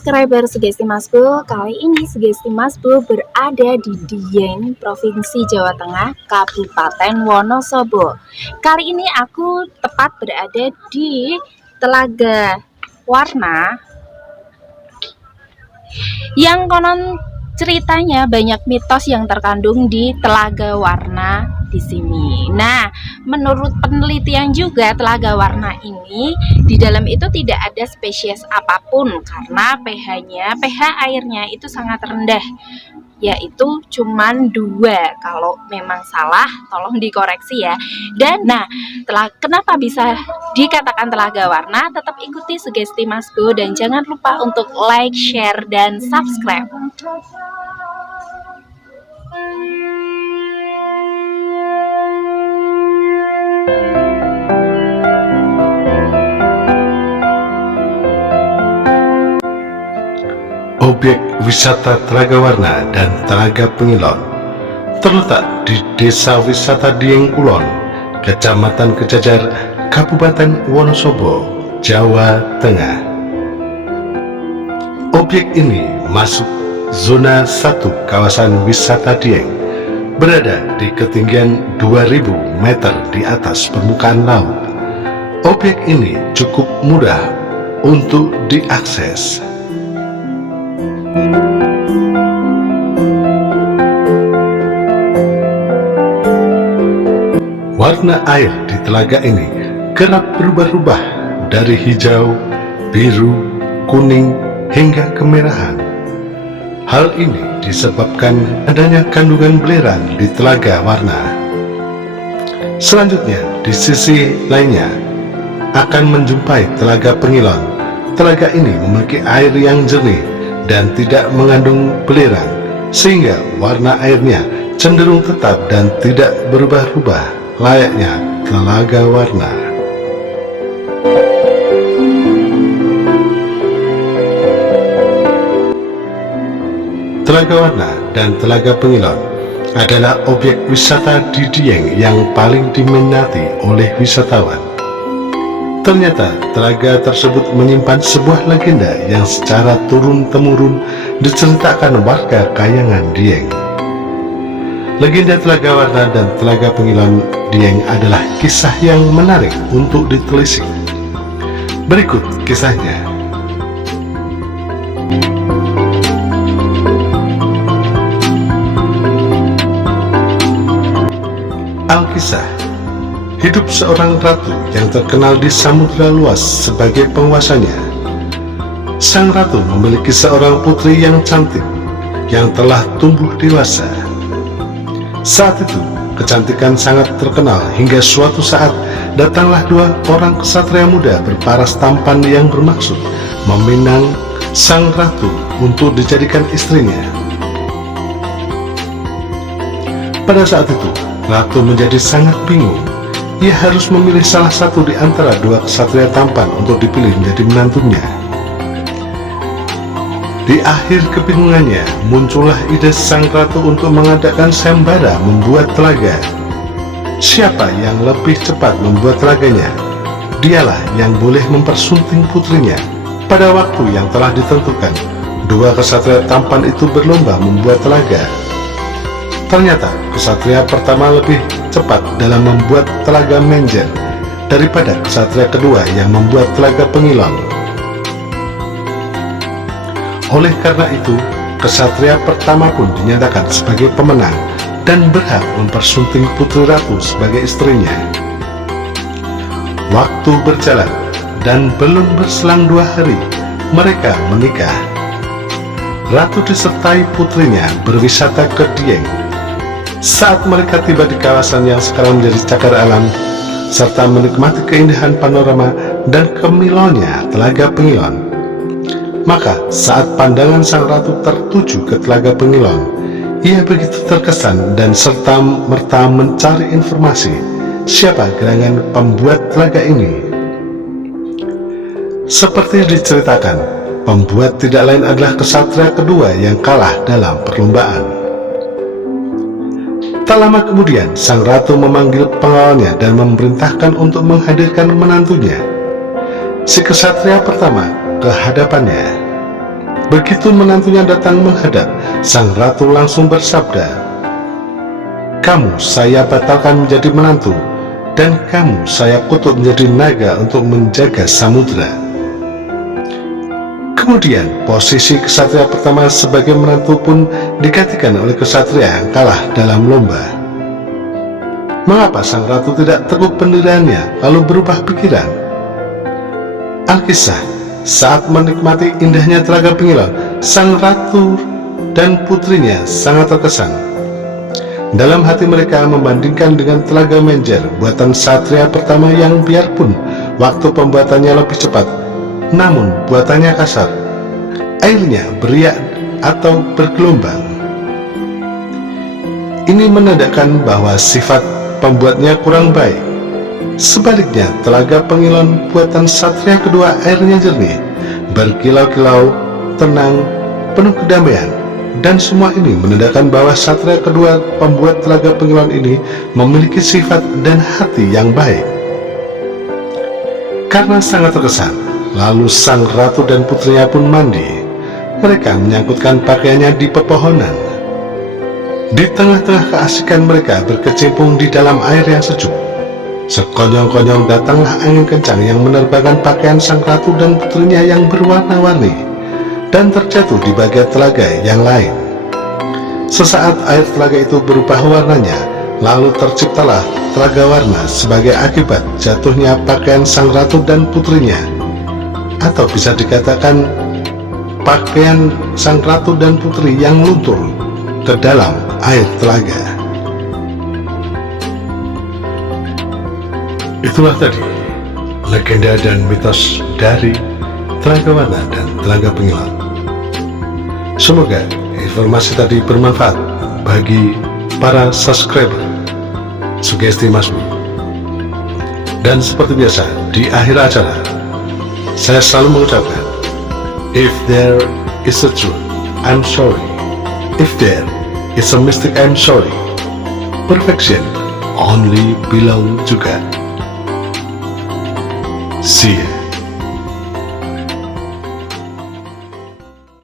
subscriber Sugesti Masbo. Kali ini Sugesti Masbo berada di Dieng, Provinsi Jawa Tengah, Kabupaten Wonosobo. Kali ini aku tepat berada di Telaga Warna yang konon ceritanya banyak mitos yang terkandung di Telaga Warna di sini. Nah, menurut penelitian juga Telaga Warna ini di dalam itu tidak ada spesies apapun karena pH airnya itu sangat rendah, yaitu cuman 2. Kalau memang salah tolong dikoreksi ya. Dan kenapa bisa dikatakan Telaga Warna? Tetap ikuti Sugesti Masbo dan jangan lupa untuk like, share, dan subscribe. Objek wisata Telaga Warna dan Telaga Pengilon terletak di Desa Wisata Dieng Kulon, Kecamatan Kejajar, Kabupaten Wonosobo, Jawa Tengah. Objek ini masuk zona 1 kawasan wisata Dieng, berada di ketinggian 2000 meter di atas permukaan laut. Objek ini cukup mudah untuk diakses. Warna air di telaga ini kerap berubah-ubah dari hijau, biru, kuning, hingga kemerahan. Hal ini disebabkan adanya kandungan belerang di Telaga Warna. Selanjutnya, di sisi lainnya akan menjumpai Telaga Pengilon. Telaga ini memiliki air yang jernih dan tidak mengandung belerang, sehingga warna airnya cenderung tetap dan tidak berubah-ubah, layaknya Telaga Warna. Telaga Warna dan Telaga Pengilon adalah objek wisata di Dieng yang paling diminati oleh wisatawan. Ternyata telaga tersebut menyimpan sebuah legenda yang secara turun-temurun diceritakan warga Kayangan Dieng. Legenda Telaga Warna dan Telaga Pengilon Dieng adalah kisah yang menarik untuk ditelisik. Berikut kisahnya. Alkisah. Hidup seorang ratu yang terkenal di samudera luas sebagai penguasanya. Sang ratu memiliki seorang putri yang cantik, yang telah tumbuh dewasa. Saat itu, kecantikan sangat terkenal hingga suatu saat datanglah 2 orang ksatria muda berparas tampan yang bermaksud meminang sang ratu untuk dijadikan istrinya. Pada saat itu, ratu menjadi sangat bingung. Ia harus memilih salah satu di antara 2 ksatria tampan untuk dipilih menjadi menantunya. Di akhir kebingungannya, muncullah ide sang ratu untuk mengadakan sayembara membuat telaga. Siapa yang lebih cepat membuat telaganya, dialah yang boleh mempersunting putrinya. Pada waktu yang telah ditentukan, 2 ksatria tampan itu berlomba membuat telaga. Ternyata ksatria pertama lebih cepat dalam membuat telaga menjer daripada ksatria kedua yang membuat Telaga Pengilon. Oleh karena itu, ksatria pertama pun dinyatakan sebagai pemenang dan berhak mempersunting putri ratu sebagai istrinya. Waktu berjalan dan belum berselang 2 hari mereka menikah. Ratu disertai putrinya berwisata ke Dieng. Saat mereka tiba di kawasan yang sekarang menjadi cagar alam, serta menikmati keindahan panorama dan kemilauannya Telaga Pengilon, maka saat pandangan sang ratu tertuju ke Telaga Pengilon, ia begitu terkesan dan serta-merta mencari informasi siapa gerangan pembuat telaga ini. Seperti diceritakan, pembuat tidak lain adalah ksatria kedua yang kalah dalam perlombaan. Tak lama kemudian, sang ratu memanggil pengawalnya dan memerintahkan untuk menghadirkan menantunya. Si ksatria pertama ke hadapannya. Begitu menantunya datang menghadap, sang ratu langsung bersabda, "Kamu saya batalkan menjadi menantu, dan kamu saya kutuk menjadi naga untuk menjaga samudra." Kemudian posisi kesatria pertama sebagai menantu pun digantikan oleh kesatria yang kalah dalam lomba. Mengapa sang ratu tidak teguh pendiriannya lalu berubah pikiran? Alkisah, saat menikmati indahnya Telaga Pengilon, sang ratu dan putrinya sangat terkesan. Dalam hati mereka membandingkan dengan Telaga Menjer, buatan satria pertama yang biarpun waktu pembuatannya lebih cepat, namun buatannya kasar, airnya beriak atau bergelombang. Ini menandakan bahwa sifat pembuatnya kurang baik. Sebaliknya, Telaga Pengilon buatan satria kedua airnya jernih, berkilau-kilau, tenang, penuh kedamaian, dan semua ini menandakan bahwa satria kedua pembuat Telaga Pengilon ini memiliki sifat dan hati yang baik. Karena sangat terkesan, lalu sang ratu dan putrinya pun mandi. Mereka menyangkutkan pakaiannya di pepohonan. Di tengah-tengah keasikan mereka berkecimpung di dalam air yang sejuk, sekonyong-konyong datanglah angin kencang yang menerbangkan pakaian sang ratu dan putrinya yang berwarna-warni dan terjatuh di bagian telaga yang lain. Sesaat air telaga itu berubah warnanya, lalu terciptalah telaga warna sebagai akibat jatuhnya pakaian sang ratu dan putrinya, atau bisa dikatakan pakaian sang ratu dan putri yang luntur ke dalam air telaga. Itulah tadi legenda dan mitos dari Telaga Warna dan Telaga Pengilon. Semoga informasi tadi bermanfaat bagi para subscriber Sugesti Masmu. Dan seperti biasa, di akhir acara saya selalu mengucapkan, if there is a truth, I'm sorry. If there is a mistake, I'm sorry. Perfection only belong to God. See ya.